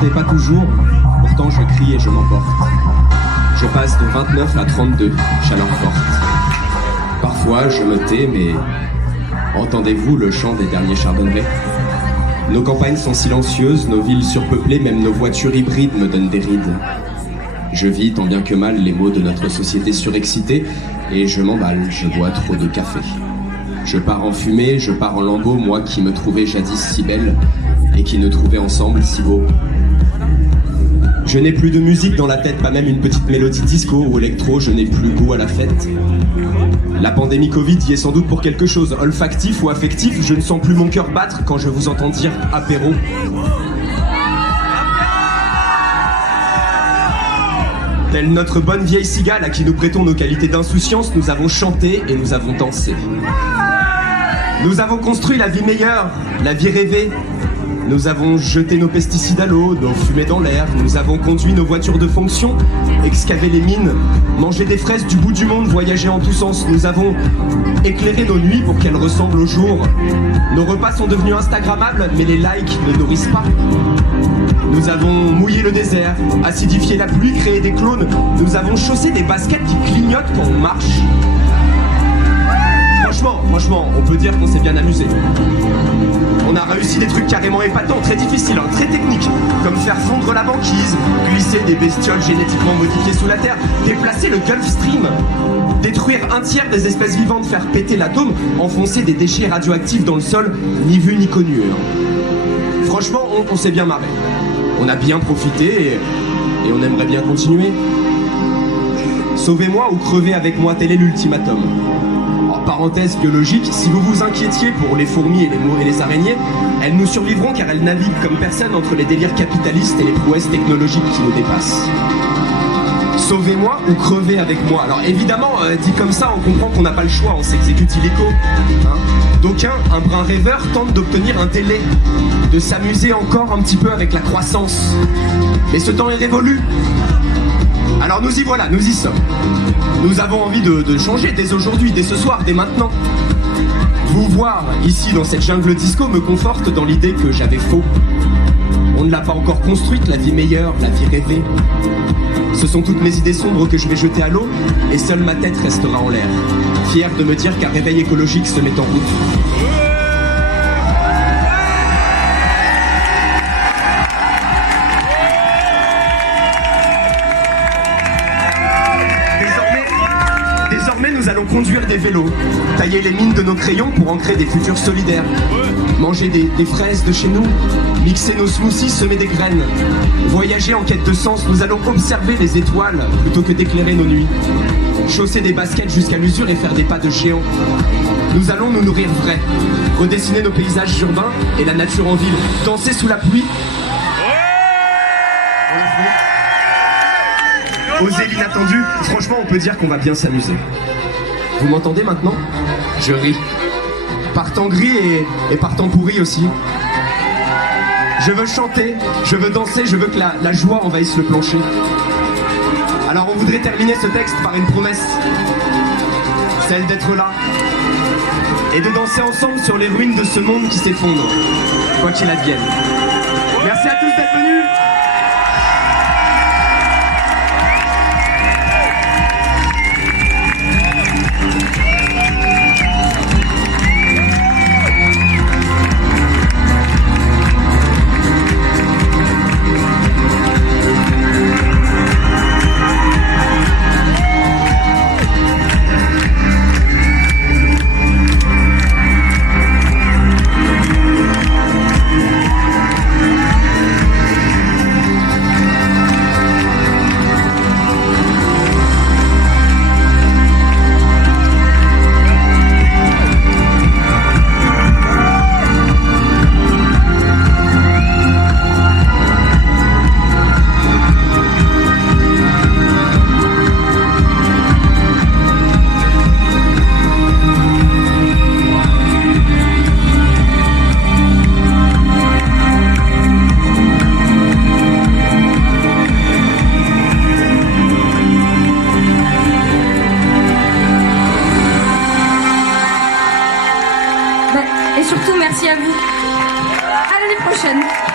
sentais pas toujours, pourtant je crie et je m'emporte. Je passe de 29 à 32, chaleur forte. Parfois je me tais, mais entendez-vous le chant des derniers chardonnerets? Nos campagnes sont silencieuses, nos villes surpeuplées, même nos voitures hybrides me donnent des rides. Je vis tant bien que mal les maux de notre société surexcitée, et je m'emballe, je bois trop de café. Je pars en fumée, je pars en lambeaux, moi qui me trouvais jadis si belle, et qui nous trouvait ensemble si beau. Je n'ai plus de musique dans la tête, pas même une petite mélodie disco ou électro, je n'ai plus goût à la fête. La pandémie Covid y est sans doute pour quelque chose, olfactif ou affectif, je ne sens plus mon cœur battre quand je vous entends dire apéro. Telle notre bonne vieille cigale à qui nous prêtons nos qualités d'insouciance, nous avons chanté et nous avons dansé. Nous avons construit la vie meilleure, la vie rêvée. Nous avons jeté nos pesticides à l'eau, nos fumées dans l'air. Nous avons conduit nos voitures de fonction, excavé les mines, mangé des fraises du bout du monde, voyagé en tous sens. Nous avons éclairé nos nuits pour qu'elles ressemblent au jour. Nos repas sont devenus instagrammables, mais les likes ne nourrissent pas. Nous avons mouillé le désert, acidifié la pluie, créé des clones. Nous avons chaussé des baskets qui clignotent quand on marche. Franchement, on peut dire qu'on s'est bien amusé. On a réussi des trucs carrément épatants, très difficiles, très techniques, comme faire fondre la banquise, glisser des bestioles génétiquement modifiées sous la terre, déplacer le Gulf Stream, détruire un tiers des espèces vivantes, faire péter l'atome, enfoncer des déchets radioactifs dans le sol, ni vu ni connu. Franchement, on s'est bien marré. On a bien profité et on aimerait bien continuer. Sauvez-moi ou crevez avec moi, tel est l'ultimatum. En parenthèse biologique, si vous vous inquiétiez pour les fourmis et les araignées, elles nous survivront car elles naviguent comme personne entre les délires capitalistes et les prouesses technologiques qui nous dépassent. Sauvez-moi ou crevez avec moi. Alors évidemment, dit comme ça, on comprend qu'on n'a pas le choix, on s'exécute illico. D'aucuns, un brin rêveur, tentent d'obtenir un délai, de s'amuser encore un petit peu avec la croissance. Mais ce temps est révolu. Alors nous y voilà, nous y sommes. Nous avons envie de changer dès aujourd'hui, dès ce soir, dès maintenant. Vous voir ici dans cette jungle disco me conforte dans l'idée que j'avais faux. On ne l'a pas encore construite, la vie meilleure, la vie rêvée. Ce sont toutes mes idées sombres que je vais jeter à l'eau, et seule ma tête restera en l'air, fier de me dire qu'un réveil écologique se met en route. Nous allons conduire des vélos, tailler les mines de nos crayons pour en créer des futurs solidaires, manger des fraises de chez nous, mixer nos smoothies, semer des graines, voyager en quête de sens. Nous allons observer les étoiles plutôt que d'éclairer nos nuits, chausser des baskets jusqu'à l'usure et faire des pas de géants. Nous allons nous nourrir vrai, redessiner nos paysages urbains et la nature en ville, danser sous la pluie. Oser l'inattendu, franchement on peut dire qu'on va bien s'amuser. Vous m'entendez maintenant? Je ris. Par temps gris et par temps pourri aussi. Je veux chanter, je veux danser, je veux que la joie envahisse le plancher. Alors on voudrait terminer ce texte par une promesse. Celle d'être là et de danser ensemble sur les ruines de ce monde qui s'effondre, quoi qu'il advienne. Merci à tous d'être venus. Et surtout, merci à vous. À l'année prochaine.